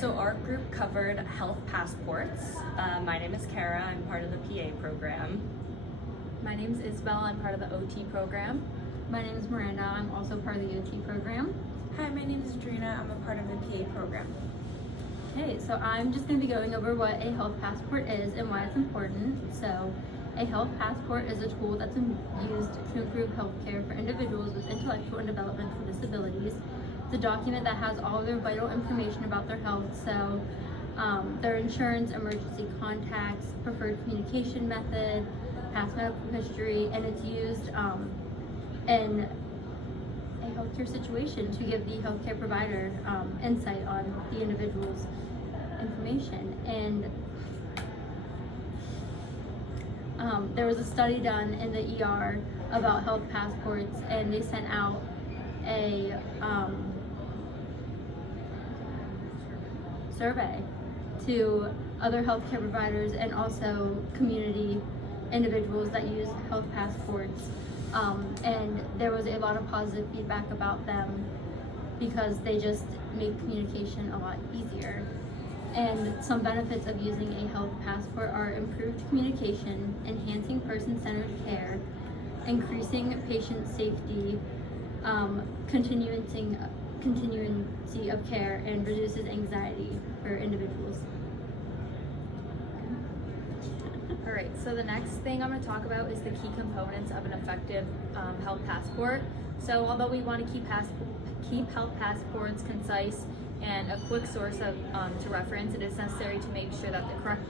So our group covered health passports. My name is Kara, I'm part of the PA program. My name is Isabel, I'm part of the OT program. My name is Miranda, I'm also part of the OT program. Hi, my name is Adrina, I'm a part of the PA program. Okay, so I'm just going to be going over what a health passport is and why it's important. So, a health passport is a tool that's used to improve healthcare for individuals with intellectual and developmental disabilities. It's a document that has all of their vital information about their health, so their insurance, emergency contacts, preferred communication method, past medical history, and it's used in a healthcare situation to give the healthcare provider insight on the individual's information. And there was a study done in the ER about health passports, and they sent out a survey to other healthcare providers and also community individuals that use health passports. And there was a lot of positive feedback about them because they just make communication a lot easier. And some benefits of using a health passport are improved communication, enhancing person-centered care, increasing patient safety, continuity of care, and reduces anxiety for individuals. All right, so the next thing I'm going to talk about is the key components of an effective health passport. So although we want to keep health passports concise and a quick source of to reference, it is necessary to make sure that the correct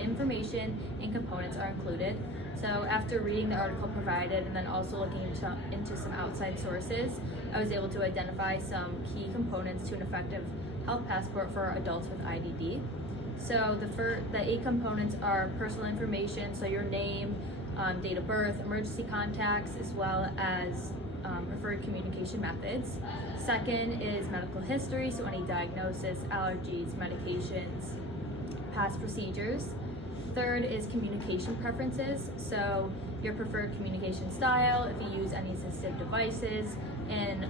information and components are included. So after reading the article provided and then also looking into some outside sources, I was able to identify some key components to an effective health passport for adults with IDD. So the 8 components are personal information, so your name, date of birth, emergency contacts, as well as preferred communication methods. Second is medical history, so any diagnosis, allergies, medications, past procedures. Third is communication preferences, so your preferred communication style, if you use any assistive devices, and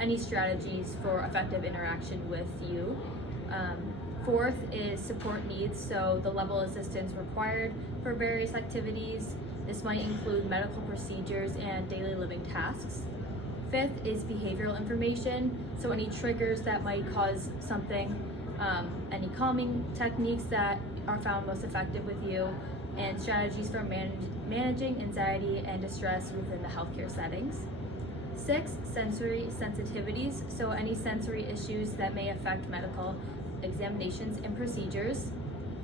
any strategies for effective interaction with you. Fourth is support needs, so the level of assistance required for various activities. This might include medical procedures and daily living tasks. Fifth is behavioral information, so any triggers that might cause something, any calming techniques that are found most effective with you, and strategies for managing anxiety and distress within the healthcare settings. 6, sensory sensitivities, so any sensory issues that may affect medical examinations and procedures.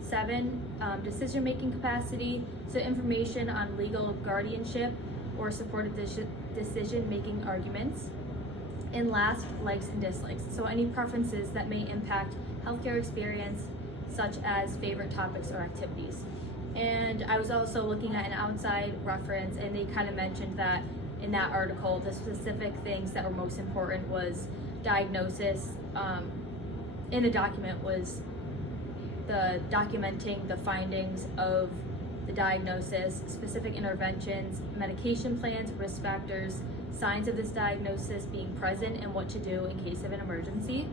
7, decision-making capacity, so information on legal guardianship or supported decision-making arguments. And last, likes and dislikes, so any preferences that may impact healthcare experience, such as favorite topics or activities. And I was also looking at an outside reference, and they kind of mentioned that in that article, the specific things that were most important was diagnosis. In the document was the documenting the findings of the diagnosis, specific interventions, medication plans, risk factors, signs of this diagnosis being present, and what to do in case of an emergency.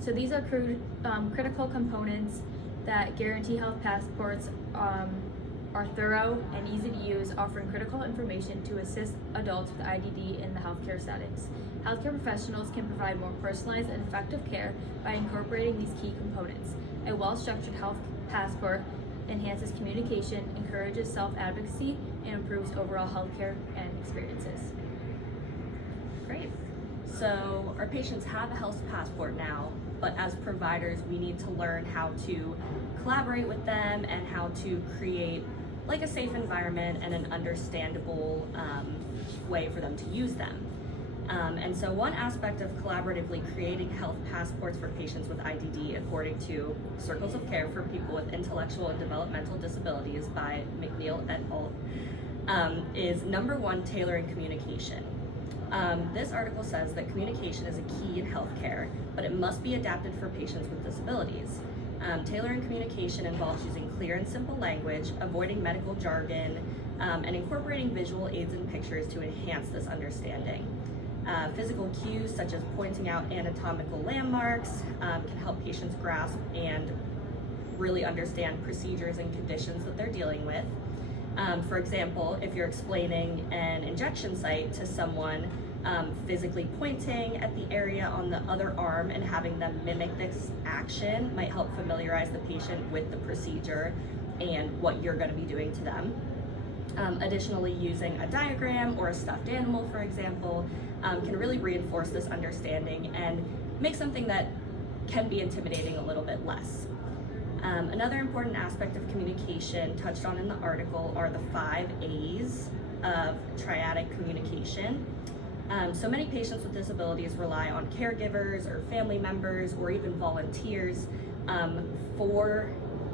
So these are critical components that guarantee health passports are thorough and easy to use, offering critical information to assist adults with IDD in the healthcare settings. Healthcare professionals can provide more personalized and effective care by incorporating these key components. A well-structured health passport enhances communication, encourages self-advocacy, and improves overall healthcare and experiences. Great. So our patients have a health passport now, but as providers, we need to learn how to collaborate with them and how to create like a safe environment and an understandable way for them to use them. And so one aspect of collaboratively creating health passports for patients with IDD, according to Circles of Care for People with Intellectual and Developmental Disabilities by McNeil et al., is number 1, tailoring communication. This article says that communication is a key in healthcare, but it must be adapted for patients with disabilities. Tailoring communication involves using clear and simple language, avoiding medical jargon, and incorporating visual aids and pictures to enhance this understanding. Physical cues such as pointing out anatomical landmarks can help patients grasp and really understand procedures and conditions that they're dealing with. For example, if you're explaining an injection site to someone, physically pointing at the area on the other arm and having them mimic this action might help familiarize the patient with the procedure and what you're going to be doing to them. Additionally, using a diagram or a stuffed animal, for example, can really reinforce this understanding and make something that can be intimidating a little bit less. Another important aspect of communication touched on in the article are the 5 A's of triadic communication. So many patients with disabilities rely on caregivers or family members or even volunteers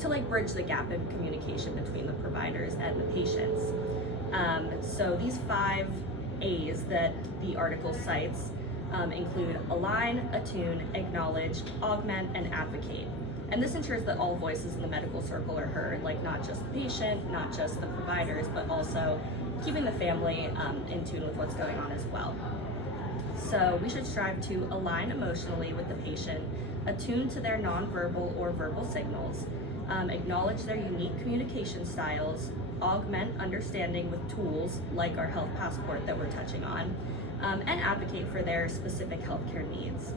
to bridge the gap in communication between the providers and the patients. So these 5 A's that the article cites include align, attune, acknowledge, augment, and advocate. And this ensures that all voices in the medical circle are heard, like not just the patient, not just the providers, but also keeping the family in tune with what's going on as well. So we should strive to align emotionally with the patient, attune to their nonverbal or verbal signals, acknowledge their unique communication styles, augment understanding with tools like our health passport that we're touching on, and advocate for their specific healthcare needs.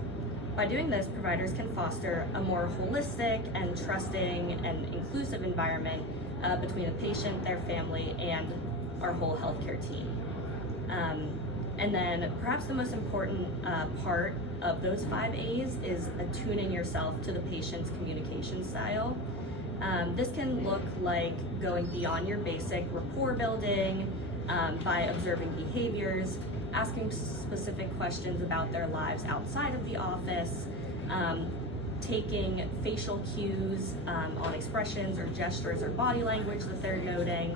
By doing this, providers can foster a more holistic and trusting and inclusive environment between the patient, their family, and our whole healthcare team. And then perhaps the most important part of those 5 A's is attuning yourself to the patient's communication style. This can look like going beyond your basic rapport building by observing behaviors, asking specific questions about their lives outside of the office, taking facial cues on expressions or gestures or body language that they're noting.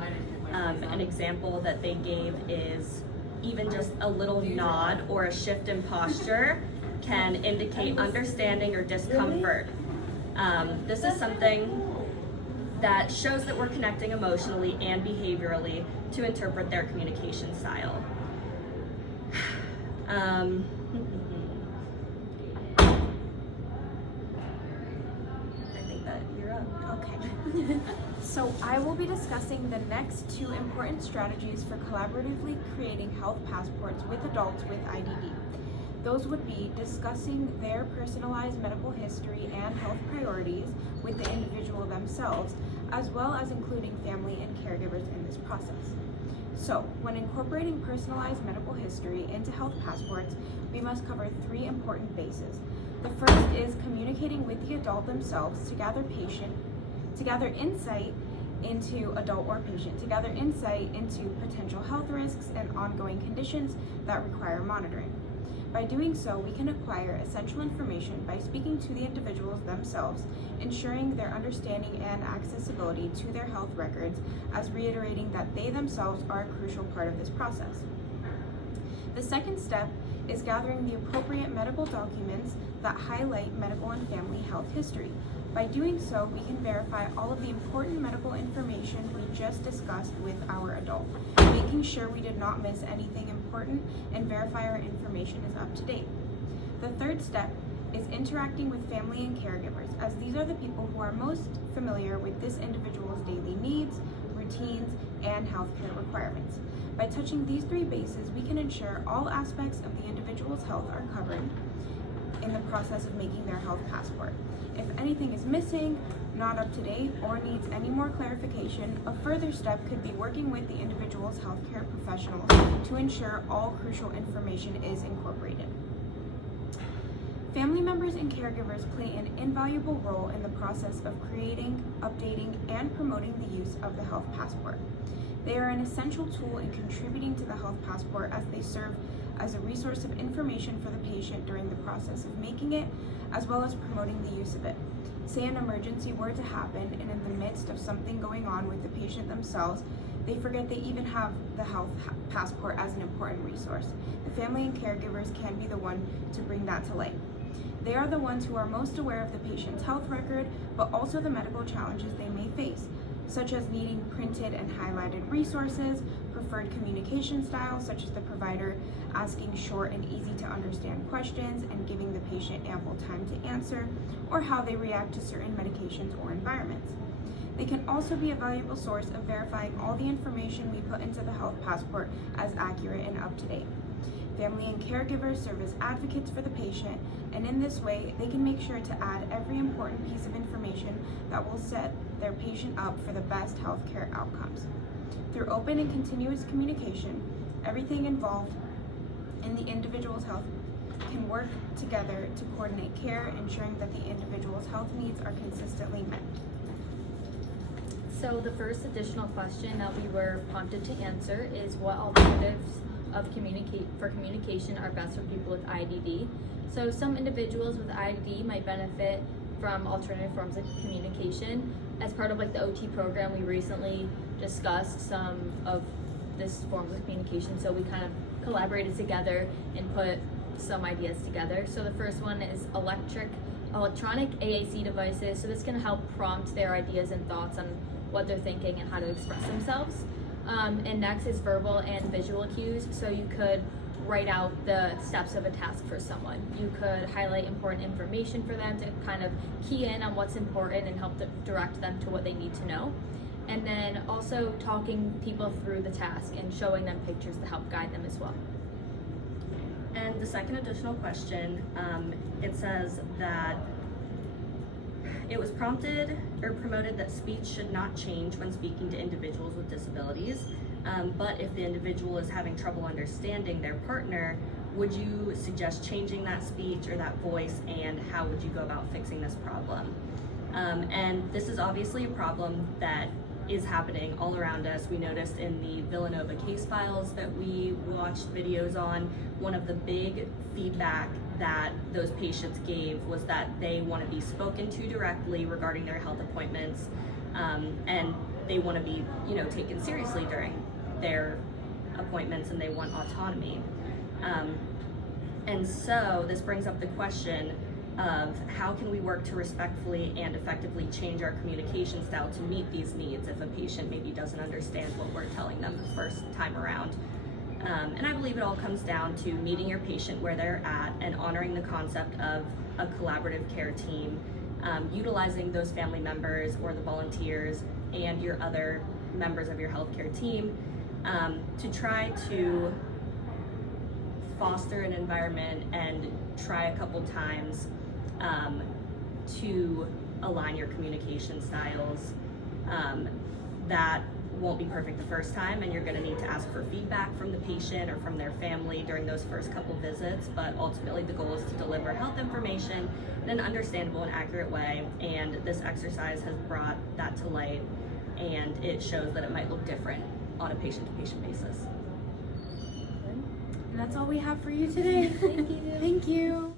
An example that they gave is even just a little nod or a shift in posture can indicate understanding or discomfort. This is something that shows that we're connecting emotionally and behaviorally to interpret their communication style. I think that you're up. Okay. So I will be discussing the next 2 important strategies for collaboratively creating health passports with adults with IDD. Those would be discussing their personalized medical history and health priorities with the individual themselves, as well as including family and caregivers in this process. So, when incorporating personalized medical history into health passports, we must cover 3 important bases. The first is communicating with the adult themselves to gather insight into adult or patient, to gather insight into potential health risks and ongoing conditions that require monitoring. By doing so, we can acquire essential information by speaking to the individuals themselves, ensuring their understanding and accessibility to their health records, as reiterating that they themselves are a crucial part of this process. The second step is gathering the appropriate medical documents that highlight medical and family health history. By doing so, we can verify all of the important medical information we just discussed with our adult, making sure we did not miss anything important and verify our information is up to date. The third step is interacting with family and caregivers, as these are the people who are most familiar with this individual's daily needs, routines, and healthcare requirements. By touching these 3 bases, we can ensure all aspects of the individual's health are covered in the process of making their health passport. If anything is missing, not up to date, or needs any more clarification, a further step could be working with the individual's healthcare professionals to ensure all crucial information is incorporated. Family members and caregivers play an invaluable role in the process of creating, updating, and promoting the use of the health passport. They are an essential tool in contributing to the health passport, as they serve as a resource of information for the patient during the process of making it, as well as promoting the use of it. Say an emergency were to happen, and in the midst of something going on with the patient themselves, they forget they even have the health passport as an important resource. The family and caregivers can be the one to bring that to light. They are the ones who are most aware of the patient's health record, but also the medical challenges they may face. such as needing printed and highlighted resources, preferred communication styles, such as the provider asking short and easy to understand questions and giving the patient ample time to answer, or how they react to certain medications or environments. They can also be a valuable source of verifying all the information we put into the health passport as accurate and up to date. Family and caregivers serve as advocates for the patient, and in this way, they can make sure to add every important piece of information that will set their patient up for the best healthcare outcomes. Through open and continuous communication, everything involved in the individual's health can work together to coordinate care, ensuring that the individual's health needs are consistently met. So the first additional question that we were prompted to answer is what alternatives of communication are best for people with IDD. So some individuals with IDD might benefit from alternative forms of communication. As part of like the OT program, we recently discussed some of this form of communication, so we kind of collaborated together and put some ideas together. So the first one is electronic AAC devices. So this can help prompt their ideas and thoughts on what they're thinking and how to express themselves. And next is verbal and visual cues. So you could write out the steps of a task for someone. You could highlight important information for them to kind of key in on what's important and help direct them to what they need to know. And then also talking people through the task and showing them pictures to help guide them as well. And the second additional question, it says that it was prompted or promoted that speech should not change when speaking to individuals with disabilities, but if the individual is having trouble understanding their partner, would you suggest changing that speech or that voice, and how would you go about fixing this problem? And this is obviously a problem that is happening all around us. We noticed in the Villanova case files that we watched videos on, one of the big feedback that those patients gave was that they want to be spoken to directly regarding their health appointments, and they want to be, taken seriously during their appointments, and they want autonomy. And so this brings up the question of how can we work to respectfully and effectively change our communication style to meet these needs if a patient maybe doesn't understand what we're telling them the first time around. And I believe it all comes down to meeting your patient where they're at and honoring the concept of a collaborative care team, utilizing those family members or the volunteers and your other members of your healthcare team to try to foster an environment and try a couple times to align your communication styles. That won't be perfect the first time, and you're going to need to ask for feedback from the patient or from their family during those first couple visits, but ultimately the goal is to deliver health information in an understandable and accurate way, and this exercise has brought that to light, and it shows that it might look different on a patient-to-patient basis. And that's all we have for you today. Thank you. Thank you.